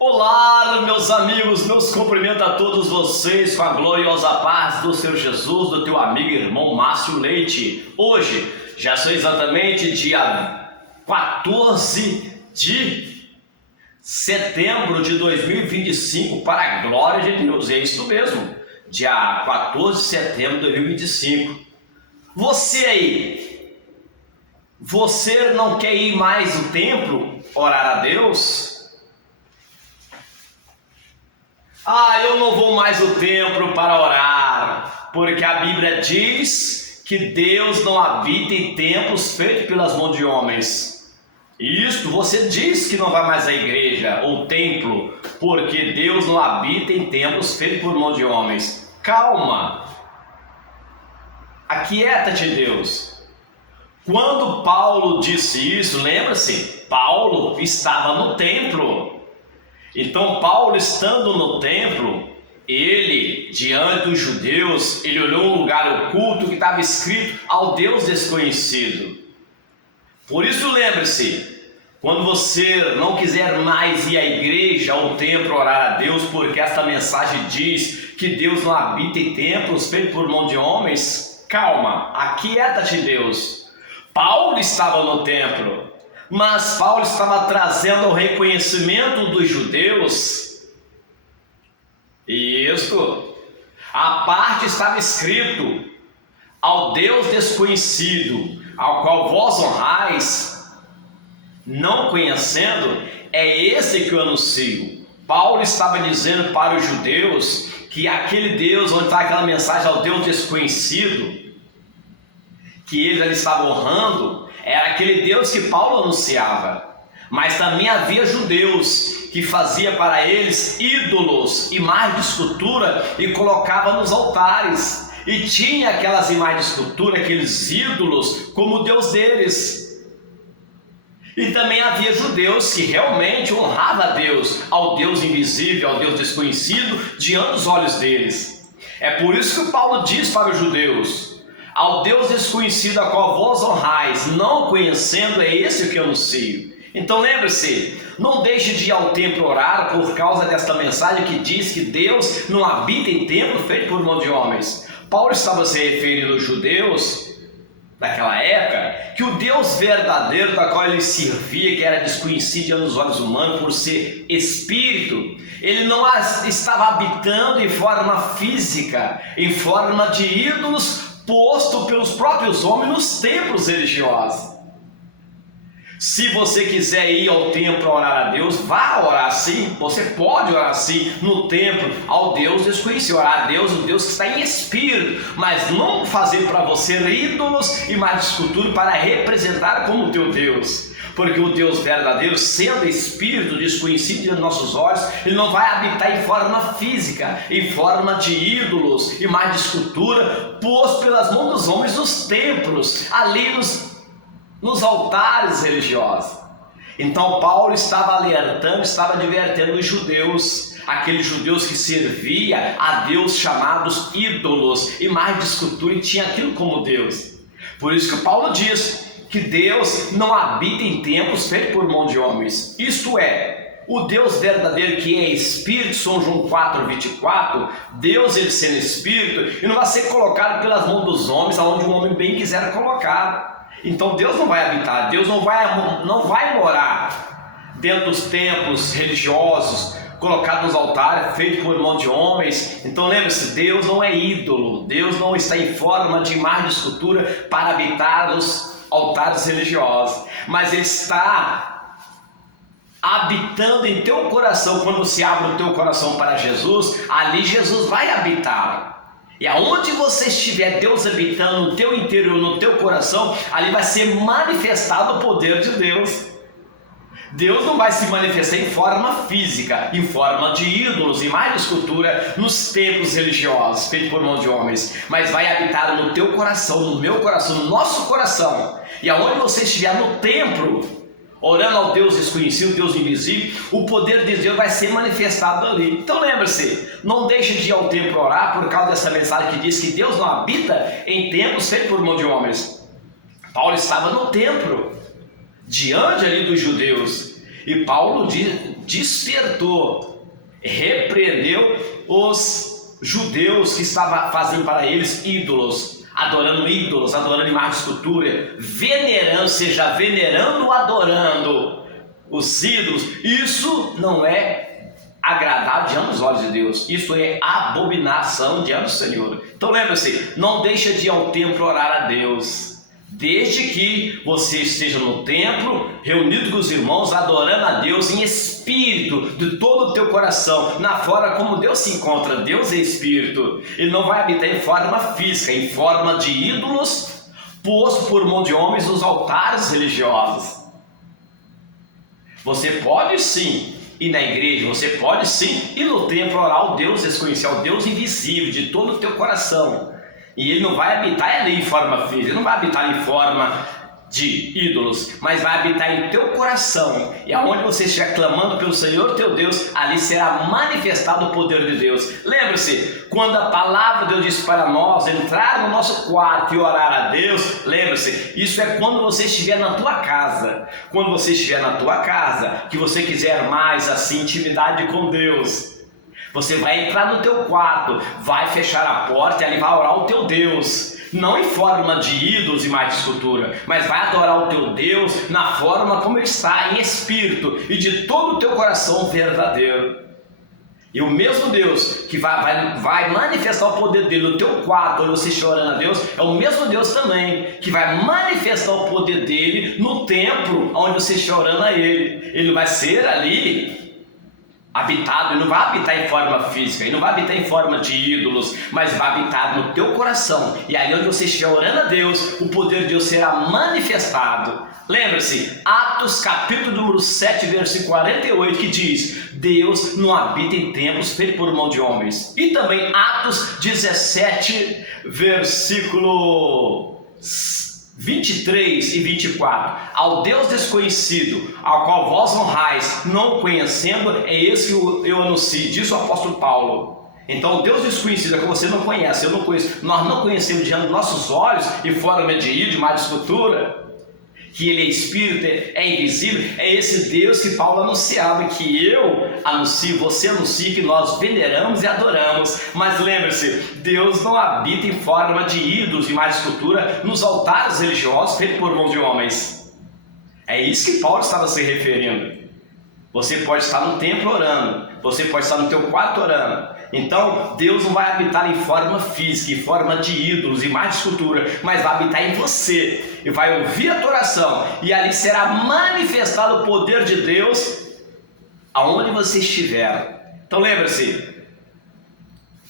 Olá, meus amigos, meus cumprimentos a todos vocês com a gloriosa paz do Senhor Jesus, do teu amigo e irmão Márcio Leite. Hoje, já são exatamente dia 14 de setembro de 2025, para a glória de Deus. É isso mesmo, dia 14 de setembro de 2025. Você aí, você não quer ir mais no templo orar a Deus? Eu não vou mais ao templo para orar, porque a Bíblia diz que Deus não habita em templos feitos pelas mãos de homens. Isto, você diz que não vai mais à igreja ou templo, porque Deus não habita em templos feitos por mãos de homens. Calma! Aquieta-te, Deus. Quando Paulo disse isso, lembra-se, Paulo estava no templo. Então Paulo, estando no templo, ele, diante dos judeus, ele olhou um lugar oculto que estava escrito ao Deus desconhecido. Por isso lembre-se, quando você não quiser mais ir à igreja ou ao templo orar a Deus, porque esta mensagem diz que Deus não habita em templos feitos por mão de homens, calma, aquieta-te, Deus. Paulo estava no templo, mas Paulo estava trazendo o reconhecimento dos judeus. Isso. A parte estava escrito ao Deus desconhecido, ao qual vós honrais, não conhecendo, é esse que eu anuncio. Paulo estava dizendo para os judeus que aquele Deus, onde está aquela mensagem ao Deus desconhecido, que eles estavam honrando, era aquele Deus que Paulo anunciava. Mas também havia judeus que fazia para eles ídolos, imagens de escultura, e colocava nos altares. E tinha aquelas imagens de escultura, aqueles ídolos, como o Deus deles. E também havia judeus que realmente honravam a Deus, ao Deus invisível, ao Deus desconhecido, diante dos olhos deles. É por isso que Paulo diz para os judeus: ao Deus desconhecido a qual vós honrais, não conhecendo, é esse que eu anuncio. Então lembre-se, não deixe de ir ao templo orar por causa desta mensagem que diz que Deus não habita em templo feito por mão de homens. Paulo estava se referindo aos judeus daquela época, que o Deus verdadeiro da qual ele servia, que era desconhecido aos olhos humanos por ser espírito, ele não estava habitando em forma física, em forma de ídolos posto pelos próprios homens nos templos religiosos. Se você quiser ir ao templo orar a Deus, vá orar sim. Você pode orar sim no templo ao Deus desconhecido, orar a Deus, o Deus que está em espírito, mas não fazer para você ídolos e mais escultura para representar como teu Deus. Porque o Deus verdadeiro, sendo espírito desconhecido diante dos nossos olhos, ele não vai habitar em forma física, em forma de ídolos e mais de escultura, posto pelas mãos dos homens nos templos, ali nos altares religiosos. Então Paulo estava alertando, estava advertendo os judeus, aqueles judeus que serviam a Deus chamados ídolos e mais de escultura, e tinha aquilo como Deus. Por isso que Paulo diz que Deus não habita em templos feitos por mão de homens. Isto é, o Deus verdadeiro que é Espírito, São João 4:24, Deus ele sendo Espírito, e não vai ser colocado pelas mãos dos homens, aonde o homem bem quiser colocar. Então Deus não vai habitar, Deus não vai morar dentro dos templos religiosos, colocado nos altares, feito por mão de homens. Então lembre-se, Deus não é ídolo, Deus não está em forma de imagem de escultura para habitar nos altares religiosos, mas Ele está habitando em teu coração. Quando você abre o teu coração para Jesus, ali Jesus vai habitar. E aonde você estiver, Deus habitando no teu interior, no teu coração, ali vai ser manifestado o poder de Deus. Deus não vai se manifestar em forma física, em forma de ídolos, imagem de escultura, nos templos religiosos, feitos por mãos de homens, mas vai habitar no teu coração, no meu coração, no nosso coração. E aonde você estiver no templo, orando ao Deus desconhecido, Deus invisível, o poder de Deus vai ser manifestado ali. Então lembre-se, não deixe de ir ao templo orar por causa dessa mensagem que diz que Deus não habita em templos feitos por mão de homens. Paulo estava no templo, diante ali dos judeus, e Paulo despertou, repreendeu os judeus que estavam fazendo para eles ídolos, adorando imagem de escultura, venerando, adorando os ídolos. Isso não é agradável diante dos olhos de Deus, isso é abominação diante do Senhor. Então lembre-se, não deixa de ir ao templo orar a Deus, desde que você esteja no templo, reunido com os irmãos, adorando a Deus em espírito, de todo o teu coração, na forma como Deus se encontra. Deus é espírito, Ele não vai habitar em forma física, em forma de ídolos, posto por mão de homens nos altares religiosos. Você pode sim ir na igreja, você pode sim ir no templo orar ao Deus desconhecido, ao Deus invisível de todo o teu coração. E Ele não vai habitar ali em forma física, Ele não vai habitar em forma de ídolos, mas vai habitar em teu coração. E aonde você estiver clamando pelo Senhor teu Deus, ali será manifestado o poder de Deus. Lembre-se, quando a palavra de Deus diz para nós entrar no nosso quarto e orar a Deus, lembre-se, isso é quando você estiver na tua casa. Quando você estiver na tua casa, que você quiser mais assim intimidade com Deus, você vai entrar no teu quarto, vai fechar a porta e ali vai orar o teu Deus. Não em forma de ídolos e imagem de escultura, mas vai adorar o teu Deus na forma como Ele está, em espírito e de todo o teu coração verdadeiro. E o mesmo Deus que vai manifestar o poder dele no teu quarto, onde você está orando a Deus, é o mesmo Deus também que vai manifestar o poder dele no templo onde você está orando a Ele. Ele vai ser ali habitado, Ele não vai habitar em forma física, Ele não vai habitar em forma de ídolos, mas vai habitar no teu coração. E aí onde você estiver orando a Deus, o poder de Deus será manifestado. Lembre-se, Atos capítulo número 7, versículo 48, que diz: Deus não habita em templos feitos por mão de homens. E também Atos 17, versículo 23 e 24, ao Deus desconhecido, ao qual vós honrais, não o conhecendo, é esse que eu anuncio, diz o apóstolo Paulo. Então o Deus desconhecido é que você não conhece, eu não conheço, nós não conhecemos diante dos nossos olhos e forma de ir, de uma escultura, que Ele é espírito, é invisível, é esse Deus que Paulo anunciava, que eu anuncio, você anuncia, que nós veneramos e adoramos. Mas lembre-se, Deus não habita em forma de ídolos, de mais escultura, nos altares religiosos feitos por mãos de homens. É isso que Paulo estava se referindo. Você pode estar no templo orando, você pode estar no teu quarto orando. Então Deus não vai habitar em forma física, em forma de ídolos e mais de escultura, mas vai habitar em você e vai ouvir a tua oração, e ali será manifestado o poder de Deus aonde você estiver. Então lembre-se,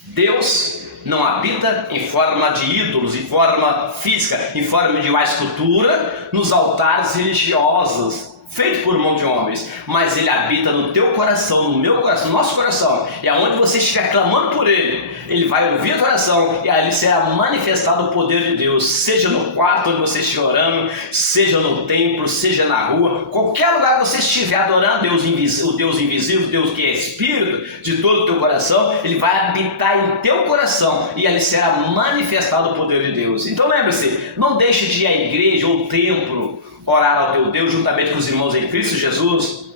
Deus não habita em forma de ídolos, em forma física, em forma de mais escultura, nos altares religiosos feito por mão de homens, mas Ele habita no teu coração, no meu coração, no nosso coração. E aonde você estiver clamando por Ele, Ele vai ouvir a tua oração, e ali será manifestado o poder de Deus, seja no quarto onde você estiver orando, seja no templo, seja na rua, qualquer lugar que você estiver adorando a Deus, o Deus invisível, o Deus que é Espírito, de todo o teu coração, Ele vai habitar em teu coração, e ali será manifestado o poder de Deus. Então lembre-se, não deixe de ir à igreja ou templo orar ao teu Deus juntamente com os irmãos em Cristo Jesus,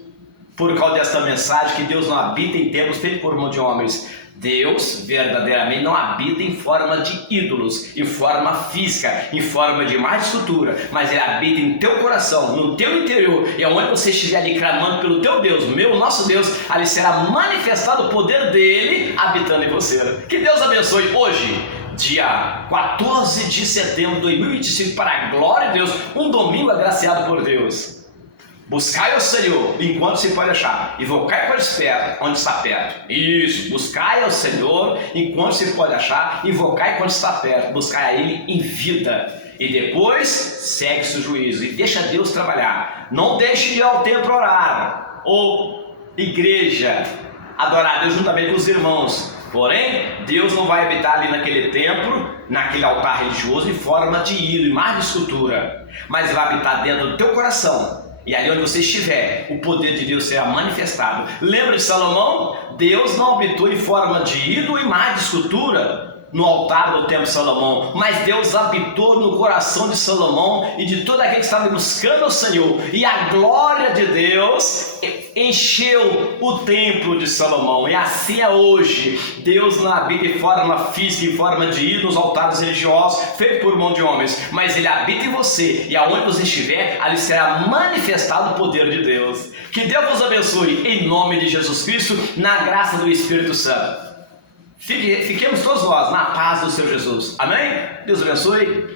por causa desta mensagem que Deus não habita em templos feitos por mão de homens. Deus verdadeiramente não habita em forma de ídolos, em forma física, em forma de mais estrutura, mas Ele habita em teu coração, no teu interior, e aonde você estiver ali clamando pelo teu Deus, nosso Deus, ali será manifestado o poder dele habitando em você. Que Deus abençoe hoje, dia 14 de setembro de 2025, para a glória de Deus, um domingo agraciado por Deus. Buscai o Senhor enquanto se pode achar, invocai onde está perto. Isso, buscai ao Senhor enquanto se pode achar, invocai quando está perto, buscai a Ele em vida. E depois segue-se o juízo e deixa Deus trabalhar. Não deixe de ir ao templo orar, ou igreja, adorar a Deus juntamente com os irmãos. Porém, Deus não vai habitar ali naquele templo, naquele altar religioso, em forma de ídolo, imagem de escultura, mas vai habitar dentro do teu coração. E ali onde você estiver, o poder de Deus será manifestado. Lembra de Salomão? Deus não habitou em forma de ídolo e imagem de escultura, no altar do templo de Salomão, mas Deus habitou no coração de Salomão e de todo aquele que estava buscando o Senhor, e a glória de Deus encheu o templo de Salomão. E assim é hoje. Deus não habita em forma física, em forma de ir nos altares religiosos feitos por mão de homens, mas Ele habita em você, e aonde você estiver, ali será manifestado o poder de Deus. Que Deus vos abençoe em nome de Jesus Cristo, na graça do Espírito Santo. Fiquemos todos nós na paz do Senhor Jesus. Amém? Deus abençoe.